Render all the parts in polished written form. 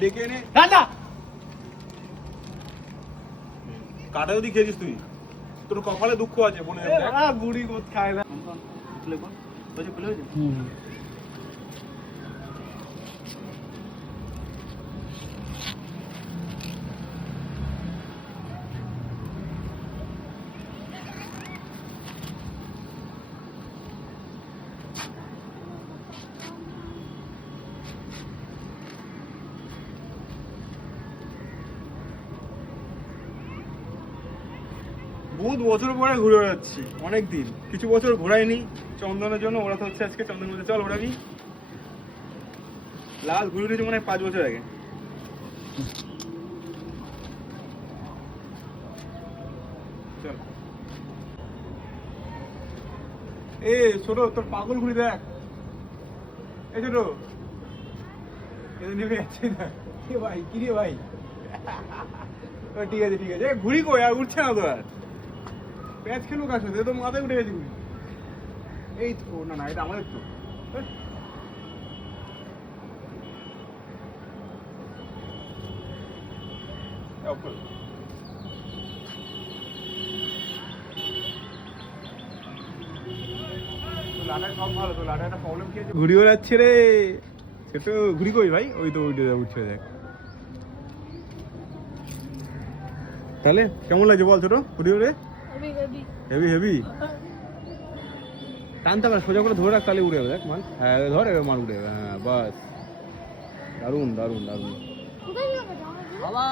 ডেকে এনে দাদা কাটা যদি খেয়েছিস তুই তোর কপালে দুঃখ আছে বলে বুড়ি কোথ খায় না বহুত বছর পরে ঘুরে বেড়াচ্ছি অনেকদিন কিছু বছর ঘোরাইনি চন্দনের জন্য ওরা তো হচ্ছে আজকে চন্দন বলতে চল ওরাবি লাস্ট ঘুরে গেছি মনে হয় 5 বছর আগে চল এ ছোট তোর পাগল ঘুরি দেখ এই ছোট এই নেমে যাচ্ছে না কে ভাই কি রে ভাই ঠিক আছে ঘুরি কই আর উঠছে না তো আর প্যাচ খেলো কার সাথে তো মাথায় উঠে গেছি ঘুরি এই তো না না এটা আমাদের তো ঘুরি ওড়াচ্ছে রে সেটা ঘুরি কই ভাই ওই তো ওইটা উঠছে দেখ তাহলে কেমন লাগছে বল ছোট ঘুরি ওড়ে হেভি হেভি টানতে পারে সোজা করে ধরে রাখ তাহলে উড়ে যাবে দেখ মাল হ্যাঁ ধর এবার মাল উড়ে যাবে হ্যাঁ বাস দারুন দারুন দারুন হাওয়া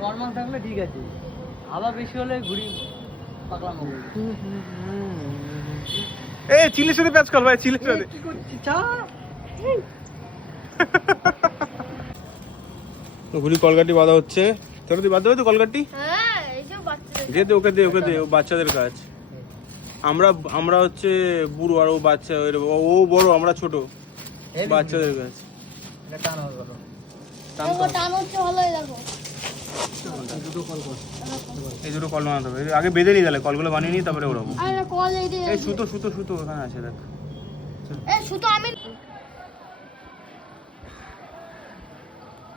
নর্মাল থাকলে ঠিক আছে হাওয়া বেশি হলে ঘুরি পাগলাম হবে এই চিলি শুধু প্যাচ কর ভাই চিলি শুধু কি করছিস চা ঘুরি কলকাটি বাঁধা হচ্ছে তোর তুই বাঁধতে হবে তো কলকাটি হ্যাঁ এই যে বাচ্চাদের ওকে দে ও বাচ্চাদের কাজ আমরা হচ্ছে বুড়ো আর ও বাচ্চা ও বড় আমরা ছোট বাচ্চাদের কাজ এটা টান হবে বলো দেখো টান হচ্ছে ভালোই দেখো এই দুটো কল বানাতে হবে আগে বেঁধে নিয়ে গেলে কলগুলো বানিয়ে নিই তারপরে ওড়াবো আরে কল এই সুতো ওখানে আছে দেখ এই সুতো আমি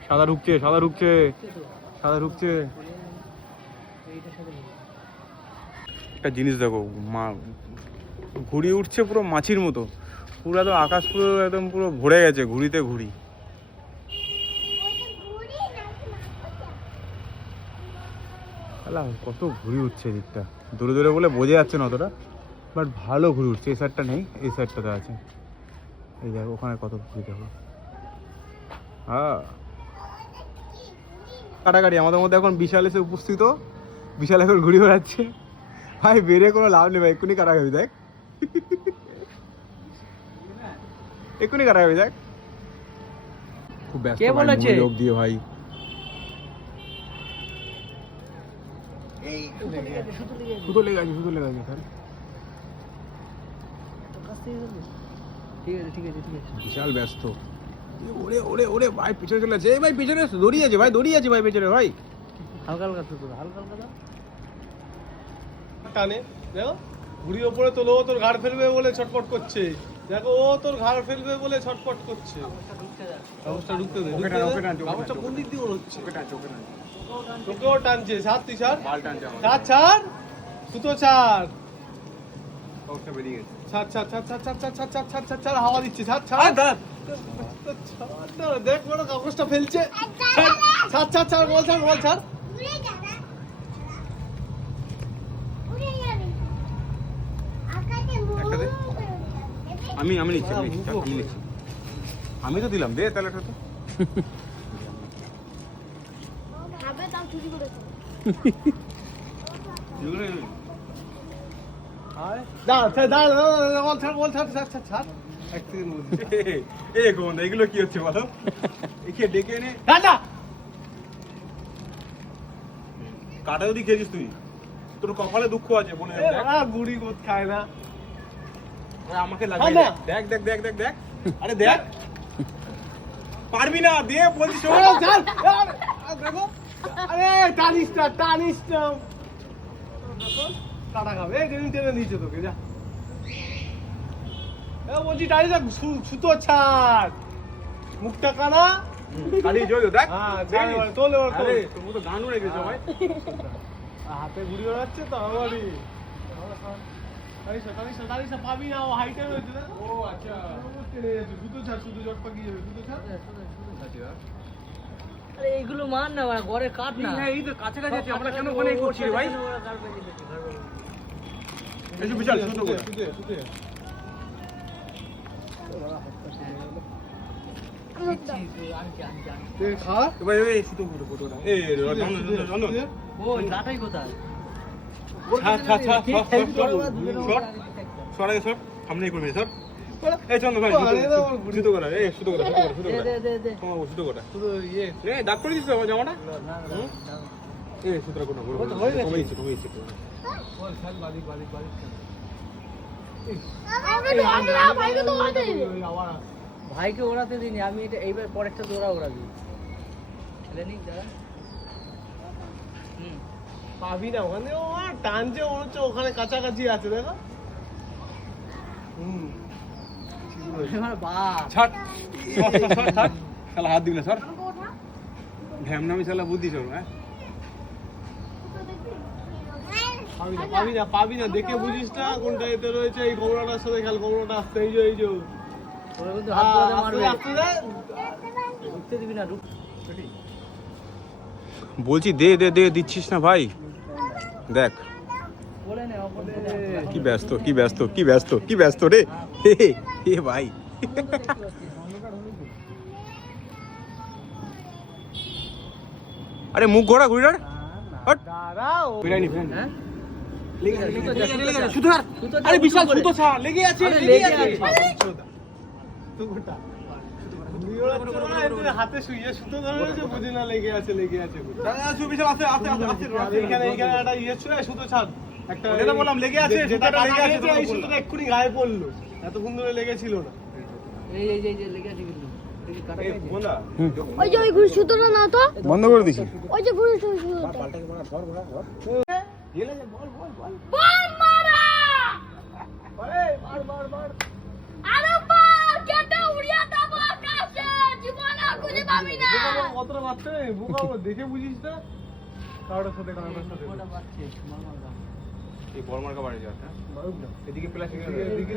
সাদা ঢুকছে একটা জিনিস দেখো ঘুড়ি উঠছে পুরো মাছির মতো পুরো একদম আকাশ পুরো একদম পুরো ভরে গেছে ঘুড়িতে ঘুড়ি কত ঘুড়ি উঠছে দিকটা দূরে দূরে বলে বোঝা যাচ্ছে না অতটা বাট ভালো ঘুড়ি উঠছে এই সাইডটা নেই এই সাইডটাতে আছে এই দেখো ওখানে কত ঘুড়ি দেখো হ্যাঁ কাটাকাটি আমাদের মধ্যে এখন বিশাল এসে উপস্থিত বিশাল এখন ঘুড়ি বেড়াচ্ছে ভাই বেরিয়ে কোনো লাভ নেই ভাই এক্ষুনি কাটাকাটি দেখ এক্ষুনি কাটাকাটি দেখ খুব ব্যস্ত লোক দিয়ে ভাই সুতো লেগে আছে ঠিক আছে বিশাল ব্যস্ত ওরে ভাই পিছনে চলে আছে ভাই পিছনে দড়িয়ে আছে ভাই পিছনে ভাই হালকা টানে দেখো ঘুড়ির ওপরে তোলো তোর ঘাড় ফেলবে বলে ছটপট করছে দেখো ও তোর ঘাড় ফেলবে বলে ছটপট করছে অবস্থা ঢুকতে দে অবস্থা কোন দিক দিয়ে হচ্ছে তোকেও টানছে ছাড় তুই ছাড় ছাড় সুতো ছাড় ছাড় হাওয়া দিচ্ছে ছাড় দেখ বড় কাগজটা ফেলছে ছাড় বল ছাড় আমি নিচ্ছি আমি তো দিলাম দে তাহলে তো খাবে তাও চুরি করেছে এগুলো কি হচ্ছে বলো ডেকে এনে কাটা যদি খেয়েছিস তুই তোর কপালে দুঃখ আছে বলে বুড়ি কোথ খায় না আমাকে লাগে দেখ আরে দেখ পারবি না দিয়ে বলছিস আরে টানিস না কাটা খাবে টেনে দিয়েছে তোকে যা বলছি টানিস সুতো ছাড় মুখটা কানা খালি জয় দেখ হ্যাঁ চল এবার তোল এবার তোল। আরে তুমি তো গানও রেখেছো ভাই হাতে ঘুড়ি ওড়াচ্ছে তো আমারই তারিশা পাবি না ও হাইটে রয়েছে না ও আচ্ছা দুটো ছাড় শুধু জট পাকিয়ে যাবে দুটো ছাড় আরে এইগুলো মান না ভাই, ঘরে কাট না। হ্যাঁ এই তো কাছাকাছি আছে আমরা কেন ওখানে করছি রে ভাই এই যে বিশাল ছোট করে খা ভাই এই ছোট করে ফটোটা এই জানো ও লাটাই কোথায়? ছাড় ছাড় ছাড় সর আগে সর সামনেই করবে সর এই চন্দ্র ভাই জুতো করা এই সুতো করা সুতো দে করা দে দে দে। তোমার সুতো করা শুধু ইয়ে এই দাগ করে দিছিস আমার জামাটা না, না, না। এই সুতরা কোনা ও তো হয়ে গেছে। কমেইছে বল খেল বালিক বালিক বালিক খেল আমাকে তো আগে না ভাইকে তো ওড়াতে দিবি। আবার ভাইকে ওড়াতে দিনি, আমি এটা এইবার পরেরটা তোরা ওড়াবি। খেলে নিক দাদা। হুম। পাবি না ওখানে ও আর টানছে মনে হচ্ছে ওখানে কাছাকাছি আছে দেখো আমার বাপ। ছাড় ছাড় শালা হাত দিবি না স্যার আমাকে ওঠা। ঢ্যামনামি শালা বুদ্ধি সব হ্যাঁ পাবি না দেখে বুঝিস না কোনটা এতে রয়েছে এই কোমরাটার সাথে খেল কোমরাটা আসতে এই যে ওরা কিন্তু হাত ধরে মারবে। আসতে দে ঢুকতে দিবি না, ঢুক। বলছি দে দে দে দিচ্ছিস না ভাই দেখ বলে নে, অপর দে। কি ব্যস্ত কি ব্যস্ত কি ব্যস্ত কি ব্যস্ত রে এ ভাই আরে মুখ ঘোরা ঘুরিটার হট দাঁড়াও বিরিয়ানি ফ্যান হ্যাঁ? শুধু আর সুতো আরে ছাড়, বিশাল সুতো সুতো ছাড় লেগে আছে আরে লেগে লেগে আছে আছে। হাতে শুয়ে সুতো ধরে রয়েছে বুঝি না লেগে আছে বিশাল আছে আছে আছে এখানে একটা ইয়ে ছিল সুতো ছাড় একটা ওটা বললাম, লেগে আছে, যেটা সুতোটা লেগে আছে, লেগে আছে এই সুতোটা এক্ষুনি গায়ে পড়লো এতক্ষণ ধরে লেগেছিল না এই লেগে আছে কিন্তু। দেখি কাটা এই গেছে? বলা ওই যে ওই ঘুড়ি সুতোটা না তো বন্ধ করে দিছি ওই যে ঘুড়ি সুতোটা বল মারা আরে বাপ কেটে উড়িয়া দাও আকাশে জীবন আর খুঁজে পাবি না কতটা বাচ্চা বোকা দেখে বুঝিস না কারোর সাথে ওটা পাচ্ছে, মারমার দাও। এই বর্মার কাবাড়ি যা এদিকে প্লাস এদিকে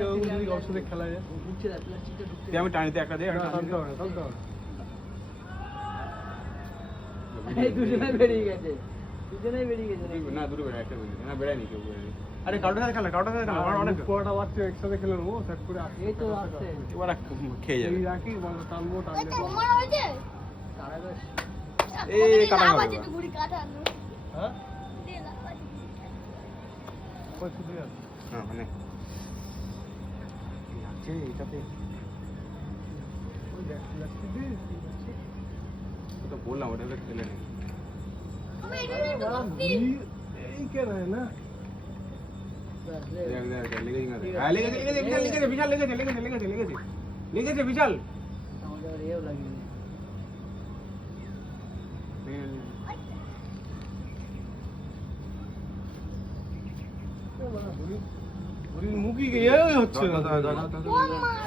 ওর সাথে খেলা যায় ঢুকছে না, প্লাস্টিকটা ঢুকছে আমি টানিতে একটা দে একটা টানতে হবে না না। এই দুজনেই বেরিয়ে গেছে। দুজনেই বেরিয়ে গেছে। না দুটো বেড়া একটা বেড়া না বেড়া নি কেউ বেড়া নি আরে কাউটা সাথে খেলা আমার অনেক পুরোটা বাচ্চা একসাথে খেলে নেবো সেট করে এই তো আসছে। এবার খেয়ে যাবে এই রাখি টানবো ওই টানলে তো মারা হয়েছে তার আগে এই কাটা লাভ খাবো আছে তো ঘুড়ি কাটানো হ্যাঁ দে লাভ আছে। ওই শুধু আর হ্যাঁ মানে লাগছে এটাতে ওই দেখ লাগছে দিস তো বললাম ওটা খেলে নি আমি এটা নিয়ে তো বসছি এই কেন না লেগেছে বিশাল আমাদের আর এও লাগেনি। ঘুড়ির মুখই গিয়ে হচ্ছে না বল মারা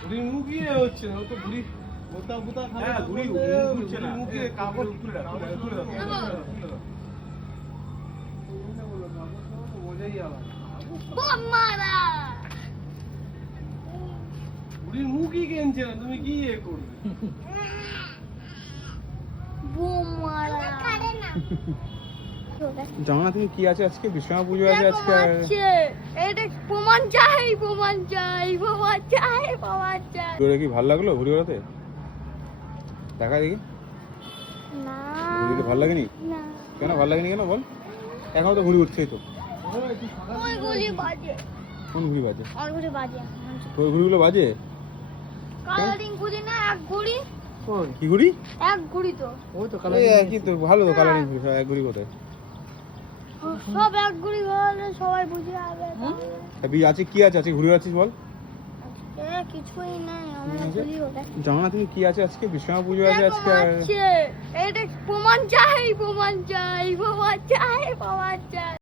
ঘুড়ির মুখই হচ্ছে না ও তো ঘুড়ি বোতা বোতা খাবে হ্যাঁ, ঘুড়ি উঠছে না। মুখে কাগজ তুলে দাও মজাই আলাদা বল মারা ঘুড়ির মুখই কেনছে না তুমি কি এ করবে বুম মারা জানা তুমি কি আছে আজকে বিশ্বকর্মা পুজো আছে দেখো আজকে আছে এটা প্রমাণ চাই প্রমাণ চাই প্রমাণ চাই প্রমাণ চাই তোর কি ভালো লাগলো ঘুরে বেড়াতে দেখা দেখি না ঘুরিতে ভালো লাগেনি না কেন ভালো লাগেনি কেন বল এখনো তো ঘুরি উঠছেই তো ওই গুলি বাজে কোন ঘুরি বাজে আর গুলি বাজে তোর ঘুরিগুলো বাজে কালারিং গুলি না এক গুলি কি ঘুরি এক গুলি তো ওই তো কি তো ভালো তো কালারিং ঘুরি সব এক ঘুরি কোথায় সব এক গুলি হলে সবাই বুঝে যাবে আছে কি আছে আজকে ঘুরে যাচ্ছিস বল কিছুই নাই আমার গুলি ওটা জানা তুমি কি আছে আজকে বিশ্বকর্মা পুজো আছে দেখো আজকে আছে এটা প্রমাণ চাই প্রমাণ চাই প্রমাণ চাই প্রমাণ চাই